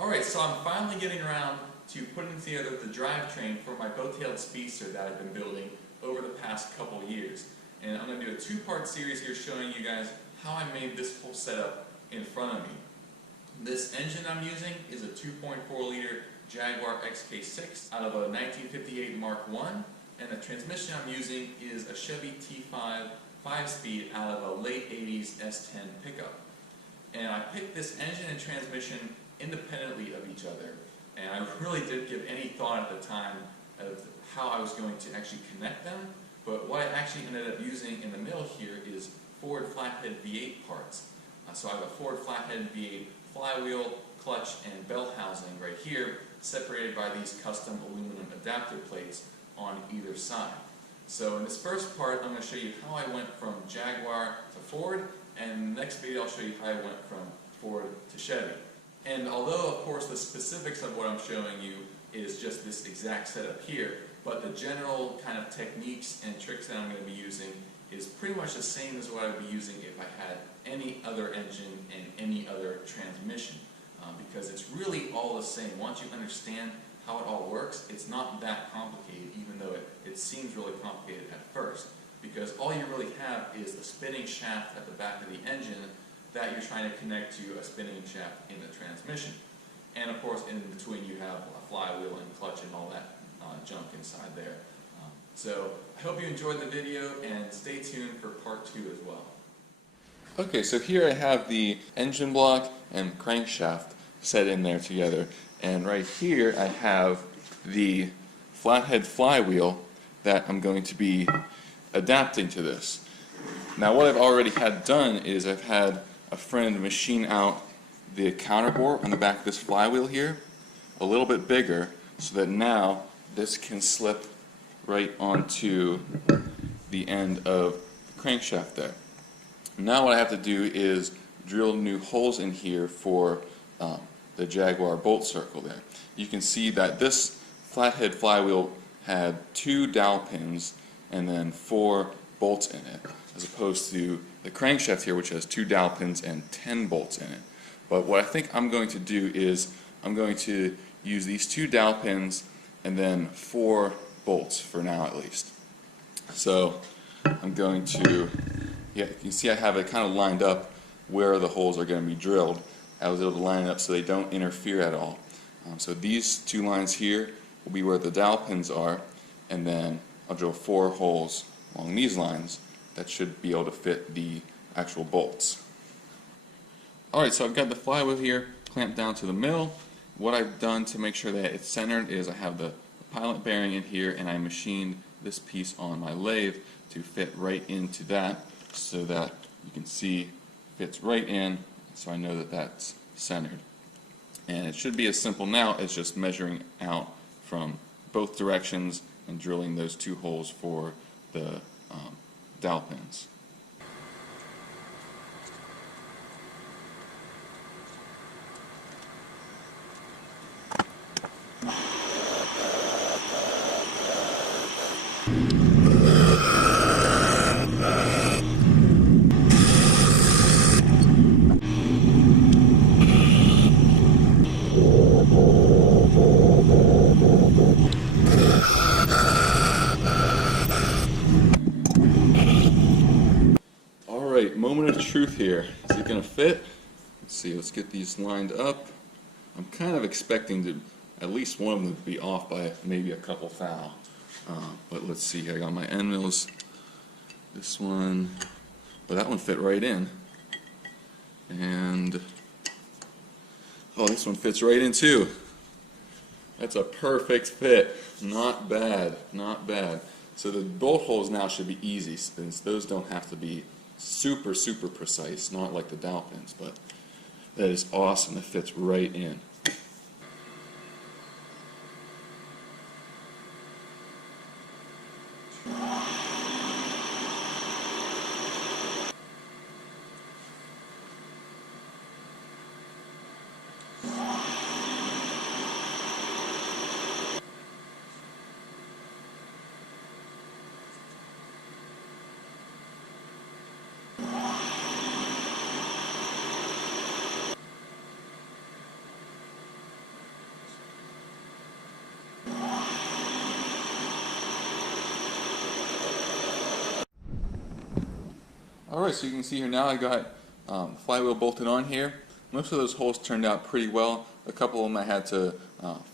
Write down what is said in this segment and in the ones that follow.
Alright, so I'm finally getting around to putting together the drivetrain for my bow-tailed speedster that I've been building over the past couple years. And I'm going to do a two-part series here showing you guys how I made this whole setup in front of me. This engine I'm using is a 2.4 liter Jaguar XK6 out of a 1958 Mark I, and the transmission I'm using is a Chevy T5 5-speed out of a late 80s S10 pickup. And I picked this engine and transmission independently of each other, and I really didn't give any thought at the time of how I was going to actually connect them, but what I actually ended up using in the middle here is Ford flathead V8 parts. So I have a Ford flathead V8 flywheel, clutch, and bell housing right here, separated by these custom aluminum adapter plates on either side. So in this first part, I'm going to show you how I went from Jaguar to Ford, and in the next video I'll show you how I went from Ford to Chevy. And although, of course, the specifics of what I'm showing you is just this exact setup here, but the general kind of techniques and tricks that I'm going to be using is pretty much the same as what I would be using if I had any other engine and any other transmission. Because it's really all the same. Once you understand how it all works, it's not that complicated, even though it seems really complicated at first. Because all you really have is a spinning shaft at the back of the engine that you're trying to connect to a spinning shaft in the transmission. And of course, in between you have a flywheel and clutch and all that junk inside there. So I hope you enjoyed the video, and stay tuned for part 2 as well. Okay, so here I have the engine block and crankshaft set in there together, and right here I have the flathead flywheel that I'm going to be adapting to this. Now what I've already had done is I've had a friend machine out the counterbore on the back of this flywheel here a little bit bigger, so that now this can slip right onto the end of the crankshaft there. Now what I have to do is drill new holes in here for the Jaguar bolt circle there. You can see that this flathead flywheel had 2 dowel pins and then 4 bolts in it, as opposed to the crankshaft here, which has 2 dowel pins and 10 bolts in it. But what I think I'm going to do is I'm going to use these 2 dowel pins and then 4 bolts for now at least. So I'm going to, you can see I have it kind of lined up where the holes are going to be drilled. I was able to line it up so they don't interfere at all. So these 2 lines here will be where the dowel pins are, and then I'll drill 4 holes along these lines that should be able to fit the actual bolts. Alright, so I've got the flywheel here clamped down to the middle. What I've done to make sure that it's centered is I have the pilot bearing in here, and I machined this piece on my lathe to fit right into that, so that you can see fits right in, so I know that that's centered. And it should be as simple now as just measuring out from both directions and drilling those 2 holes for the dowel pins. Alright, moment of truth here. Is it going to fit? Let's see, let's get these lined up. I'm kind of expecting to at least one of them to be off by maybe a couple thou. But let's see, I got my end mills. This one, well, that one fit right in. And, oh, this one fits right in too. That's a perfect fit. Not bad, not bad. So the bolt holes now should be easy, since those don't have to be super precise, not like the dowel pins, but that is awesome. It fits right in. Alright, so you can see here now I got flywheel bolted on here. Most of those holes turned out pretty well. A couple of them I had to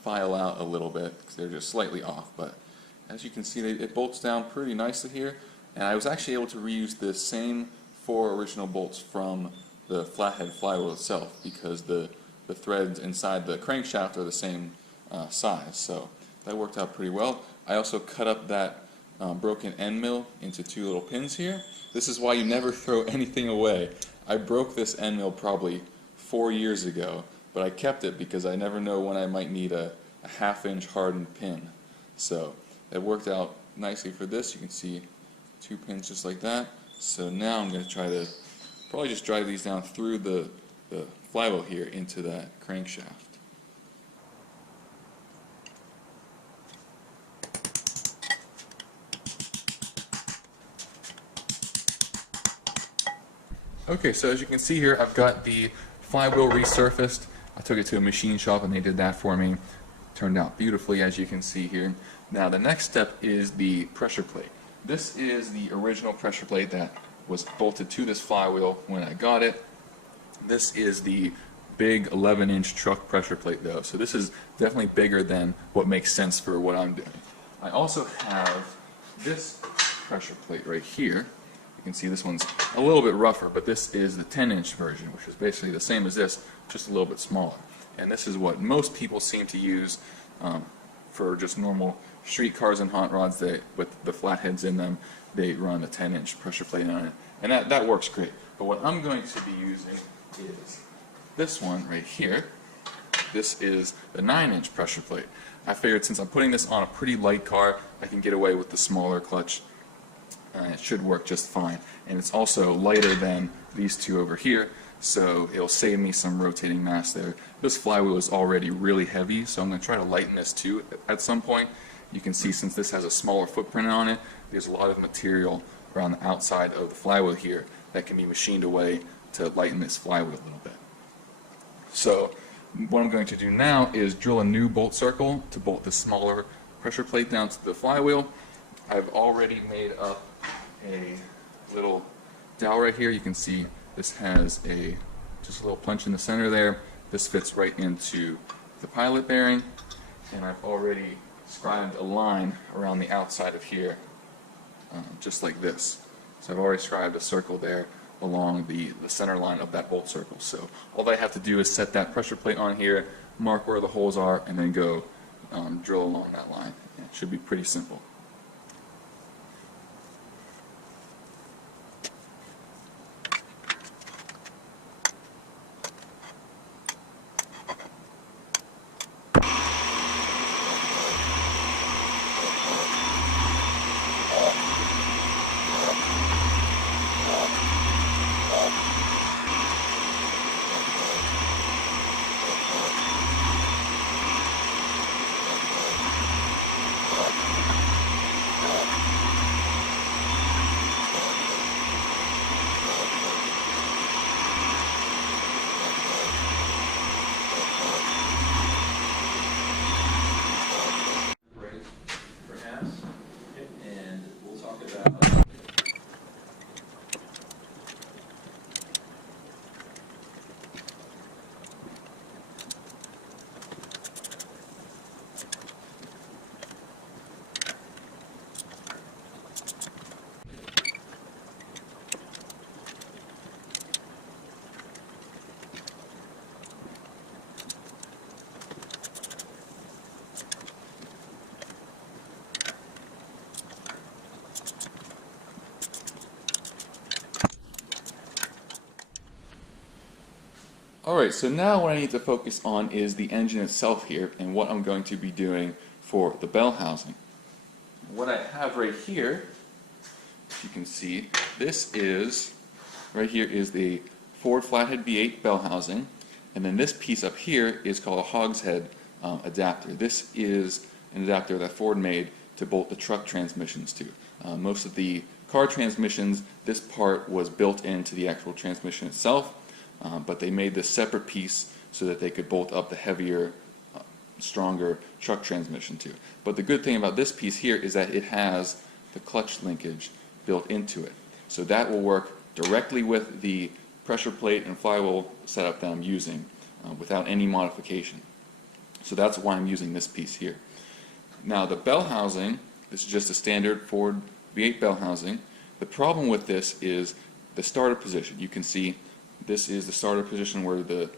file out a little bit because they're just slightly off, but as you can see it bolts down pretty nicely here, and I was actually able to reuse the same 4 original bolts from the flathead flywheel itself because the threads inside the crankshaft are the same size, so that worked out pretty well. I also cut up that broken end mill into 2 little pins here. This is why you never throw anything away. I broke this end mill probably 4 years ago, but I kept it because I never know when I might need a 1/2 inch hardened pin. So it worked out nicely for this. You can see 2 pins just like that. So now I'm going to try to probably just drive these down through the flywheel here into that crankshaft. Okay, so as you can see here, I've got the flywheel resurfaced. I took it to a machine shop and they did that for me. Turned out beautifully, as you can see here. Now the next step is the pressure plate. This is the original pressure plate that was bolted to this flywheel when I got it. This is the big 11-inch truck pressure plate though, so this is definitely bigger than what makes sense for what I'm doing. I also have this pressure plate right here. You can see this one's a little bit rougher, but this is the 10-inch version, which is basically the same as this, just a little bit smaller. And this is what most people seem to use for just normal street cars and hot rods with the flatheads in them. They run a 10-inch pressure plate on it, and that works great. But what I'm going to be using is this one right here. This is the 9-inch pressure plate. I figured since I'm putting this on a pretty light car, I can get away with the smaller clutch. It should work just fine. And it's also lighter than these two over here, so it'll save me some rotating mass there. This flywheel is already really heavy, so I'm going to try to lighten this too at some point. You can see since this has a smaller footprint on it, there's a lot of material around the outside of the flywheel here that can be machined away to lighten this flywheel a little bit. So what I'm going to do now is drill a new bolt circle to bolt the smaller pressure plate down to the flywheel. I've already made up a little dowel right here. You can see this has just a little punch in the center there. This fits right into the pilot bearing, and I've already scribed a line around the outside of here, just like this. So I've already scribed a circle there along the center line of that bolt circle. So all I have to do is set that pressure plate on here, mark where the holes are, and then go drill along that line. And it should be pretty simple. Alright, so now what I need to focus on is the engine itself here and what I'm going to be doing for the bell housing. What I have right here, as you can see, right here is the Ford Flathead V8 bell housing, and then this piece up here is called a hogshead adapter. This is an adapter that Ford made to bolt the truck transmissions to. Most of the car transmissions, this part was built into the actual transmission itself. But they made this separate piece so that they could bolt up the heavier, stronger truck transmission to. But the good thing about this piece here is that it has the clutch linkage built into it. So that will work directly with the pressure plate and flywheel setup that I'm using without any modification. So that's why I'm using this piece here. Now the bell housing, this is just a standard Ford V8 bell housing. The problem with this is the starter position. You can see this is the starter position where the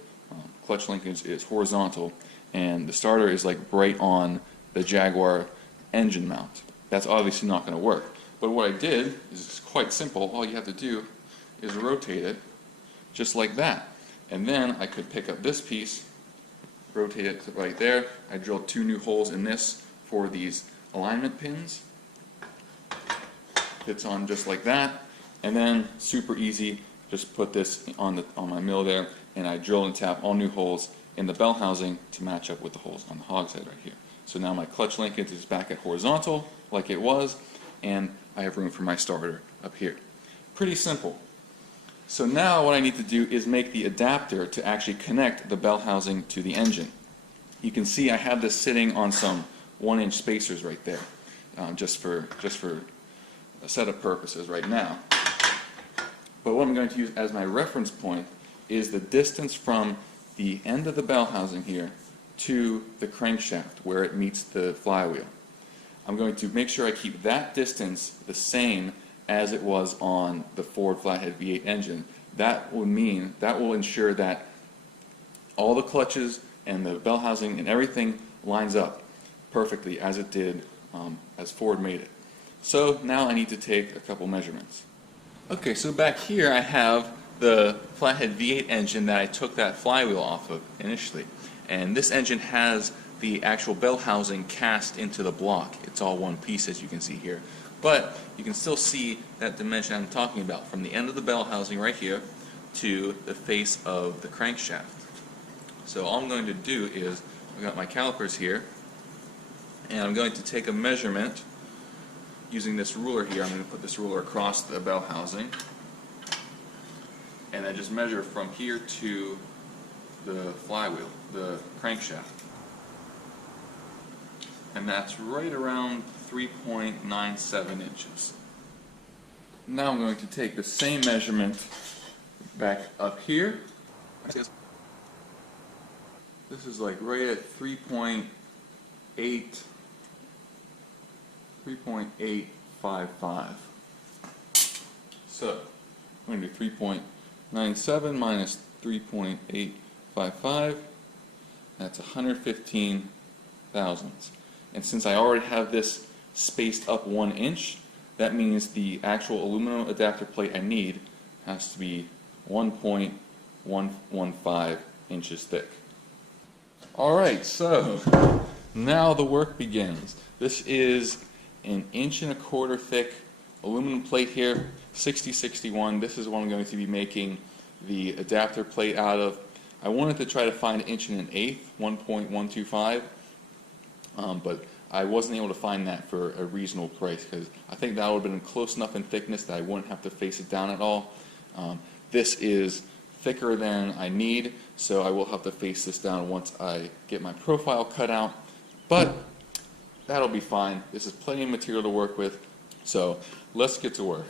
clutch linkage is horizontal, and the starter is like right on the Jaguar engine mount. That's obviously not going to work. But what I did is quite simple. All you have to do is rotate it just like that. And then I could pick up this piece, rotate it right there. I drilled 2 new holes in this for these alignment pins. Fits on just like that. And then super easy, just put this on my mill there, and I drill and tap all new holes in the bell housing to match up with the holes on the hogshead right here. So now my clutch linkage is back at horizontal like it was, and I have room for my starter up here. Pretty simple. So now what I need to do is make the adapter to actually connect the bell housing to the engine. You can see I have this sitting on some 1-inch spacers right there, just for setup purposes right now. But what I'm going to use as my reference point is the distance from the end of the bell housing here to the crankshaft where it meets the flywheel. I'm going to make sure I keep that distance the same as it was on the Ford Flathead V8 engine. That will ensure that all the clutches and the bell housing and everything lines up perfectly as it did as Ford made it. So now I need to take a couple measurements. Okay, so back here I have the Flathead V8 engine that I took that flywheel off of initially. And this engine has the actual bell housing cast into the block. It's all one piece, as you can see here. But you can still see that dimension I'm talking about, from the end of the bell housing right here to the face of the crankshaft. So all I'm going to do is, I've got my calipers here, and I'm going to take a measurement using this ruler here. I'm going to put this ruler across the bell housing, and then just measure from here to the flywheel, the crankshaft. And that's right around 3.97 inches. Now I'm going to take the same measurement back up here. This is like right at 3.855. So I'm going to do 3.97 minus 3.855. That's 115 thousandths. And since I already have this spaced up 1 inch, that means the actual aluminum adapter plate I need has to be 1.115 inches thick. Alright, so now the work begins. This is an 1.25 inch thick aluminum plate here, 6061. This is what I'm going to be making the adapter plate out of. I wanted to try to find 1 1/8, 1.125. But I wasn't able to find that for a reasonable price, because I think that would have been close enough in thickness that I wouldn't have to face it down at all. This is thicker than I need, so I will have to face this down once I get my profile cut out. But that'll be fine. This is plenty of material to work with, so let's get to work.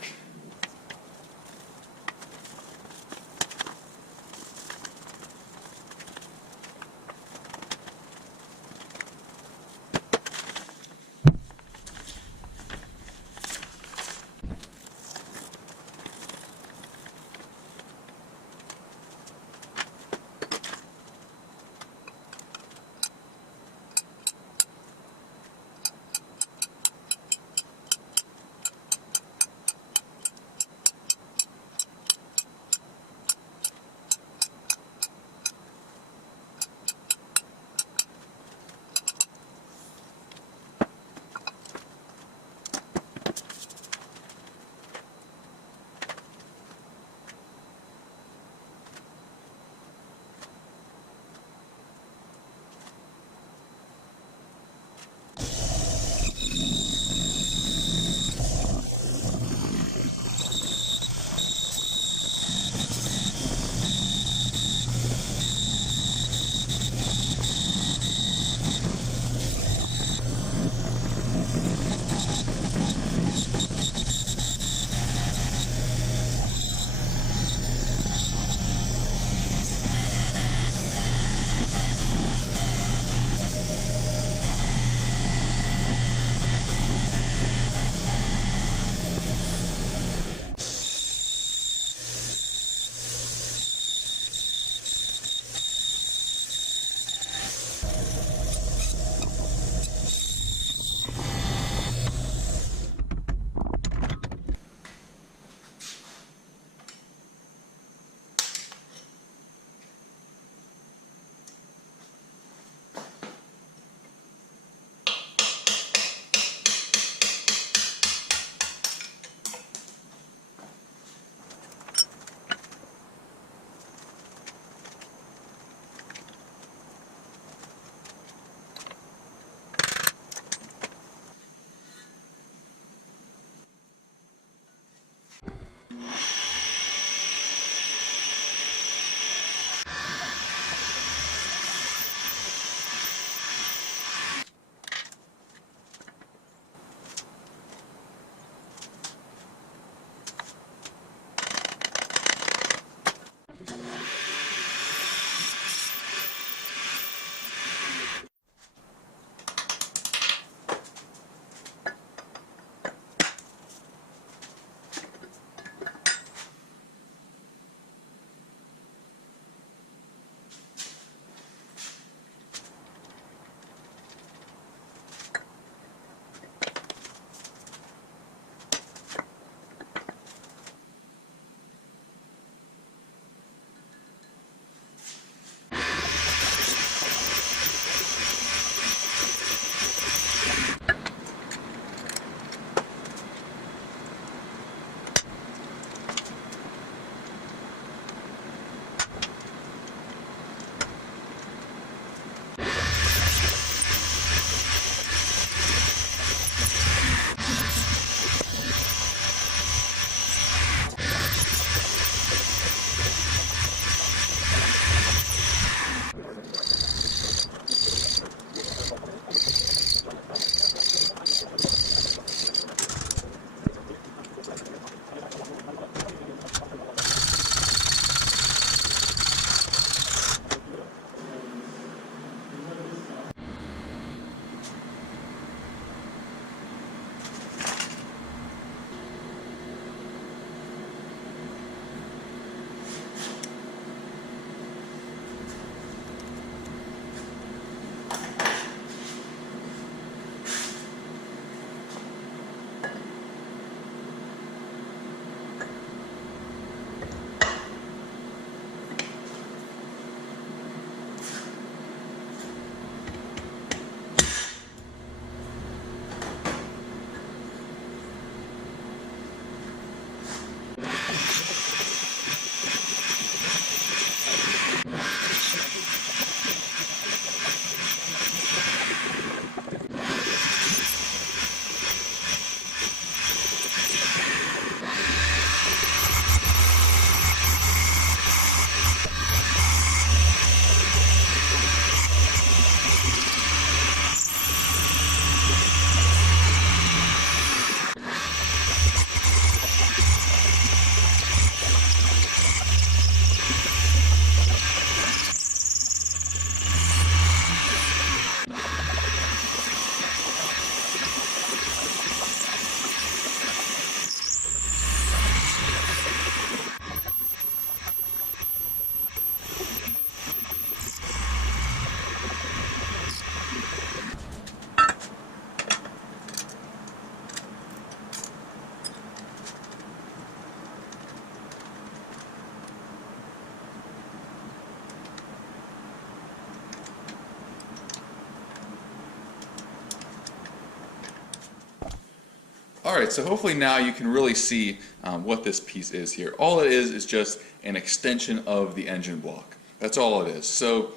Alright, so hopefully now you can really see what this piece is here. All it is just an extension of the engine block. That's all it is. So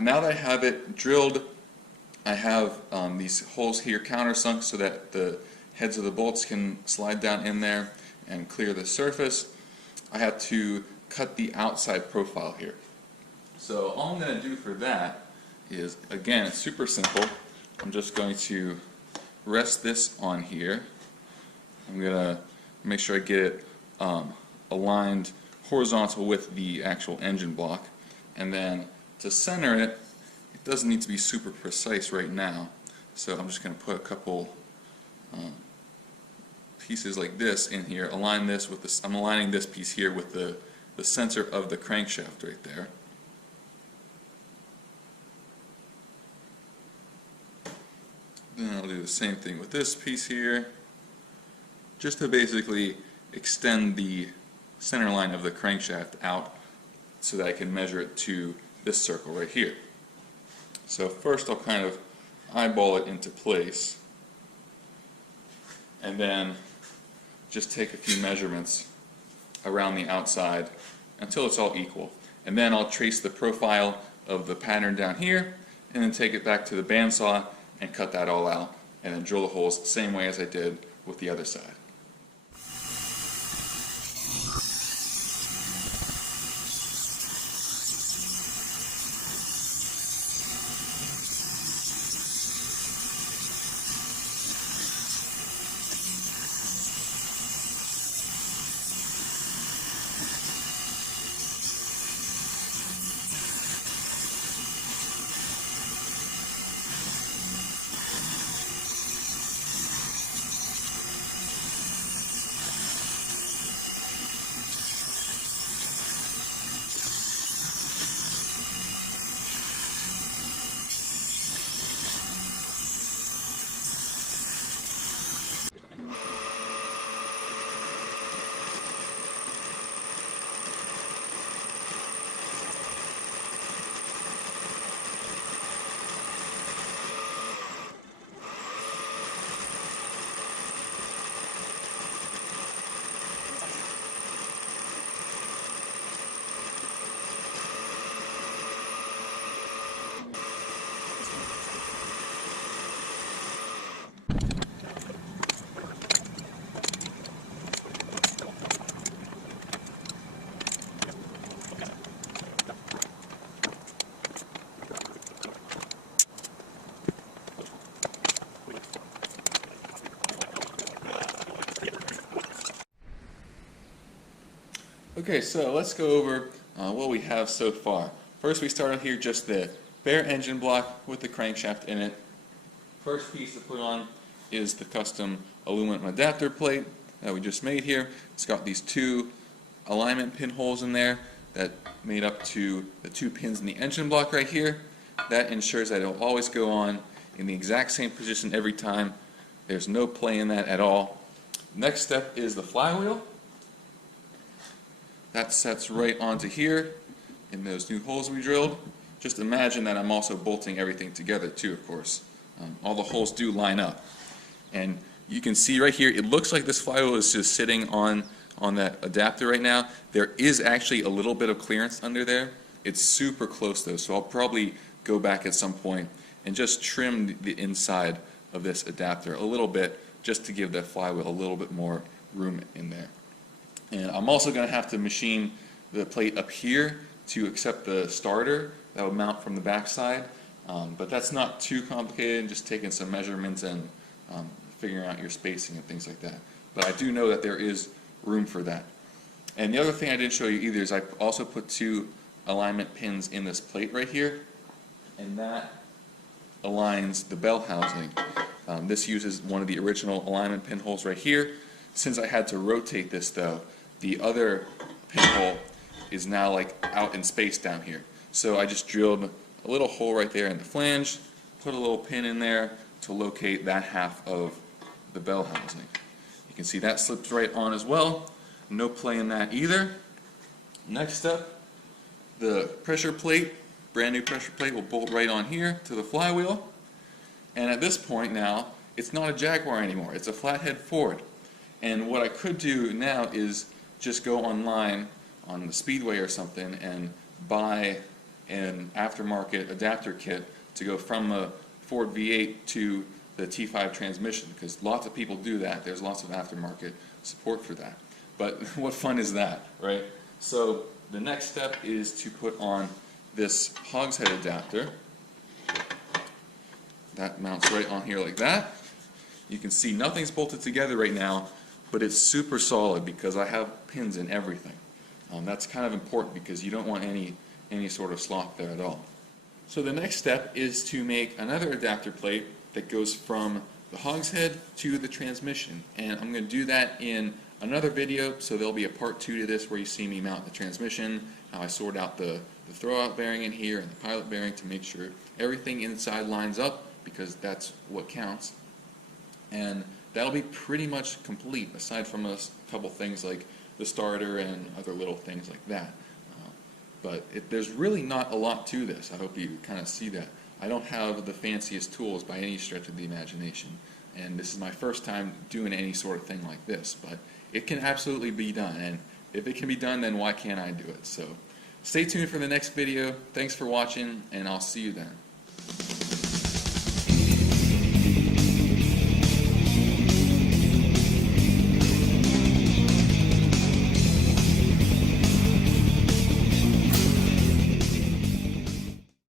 now that I have it drilled, I have these holes here countersunk so that the heads of the bolts can slide down in there and clear the surface. I have to cut the outside profile here. So all I'm going to do for that is, again, it's super simple. I'm just going to rest this on here. I'm going to make sure I get it aligned horizontal with the actual engine block. And then to center it, it doesn't need to be super precise right now. So I'm just going to put a couple pieces like this in here, align this with this. I'm aligning this piece here with the center of the crankshaft right there. Then I'll do the same thing with this piece here, just to basically extend the center line of the crankshaft out so that I can measure it to this circle right here. So first I'll kind of eyeball it into place, and then just take a few measurements around the outside until it's all equal. And then I'll trace the profile of the pattern down here, and then take it back to the bandsaw and cut that all out, and then drill the holes the same way as I did with the other side. Okay, so let's go over what we have so far. First, we started here just the bare engine block with the crankshaft in it. First piece to put on is the custom aluminum adapter plate that we just made here. It's got these two alignment pinholes in there that made up to the two pins in the engine block right here. That ensures that it'll always go on in the exact same position every time. There's no play in that at all. Next step is the flywheel. That sets right onto here in those new holes we drilled. Just imagine that I'm also bolting everything together too, of course. All the holes do line up. And you can see right here, it looks like this flywheel is just sitting on that adapter right now. There is actually a little bit of clearance under there. It's super close though, so I'll probably go back at some point and just trim the inside of this adapter a little bit, just to give that flywheel a little bit more room in there. And I'm also going to have to machine the plate up here to accept the starter that would mount from the back side. But that's not too complicated, just taking some measurements and figuring out your spacing and things like that. But I do know that there is room for that. And the other thing I didn't show you either is I also put two alignment pins in this plate right here, and that aligns the bell housing. This uses one of the original alignment pinholes right here. Since I had to rotate this though, the other pinhole is now like out in space down here. So I just drilled a little hole right there in the flange, put a little pin in there to locate that half of the bell housing. You can see that slips right on as well. No play in that either. Next up, the pressure plate, brand new pressure plate, will bolt right on here to the flywheel. And at this point now, it's not a Jaguar anymore, it's a flathead Ford. And what I could do now is just go online on the Speedway or something and buy an aftermarket adapter kit to go from a Ford V8 to the T5 transmission, because lots of people do that. There's lots of aftermarket support for that. But what fun is that, right? So the next step is to put on this hogshead adapter. That mounts right on here like that. You can see nothing's bolted together right now, but it's super solid because I have pins in everything. That's kind of important because you don't want any sort of slop there at all. So the next step is to make another adapter plate that goes from the hogshead to the transmission, and I'm going to do that in another video, so there'll be a part 2 to this where you see me mount the transmission, how I sort out the throwout bearing in here and the pilot bearing to make sure everything inside lines up, because that's what counts. And that'll be pretty much complete, aside from a couple things like the starter and other little things like that. But there's really not a lot to this. I hope you kind of see that. I don't have the fanciest tools by any stretch of the imagination, and this is my first time doing any sort of thing like this, but it can absolutely be done, and if it can be done, then why can't I do it? So stay tuned for the next video. Thanks for watching, and I'll see you then.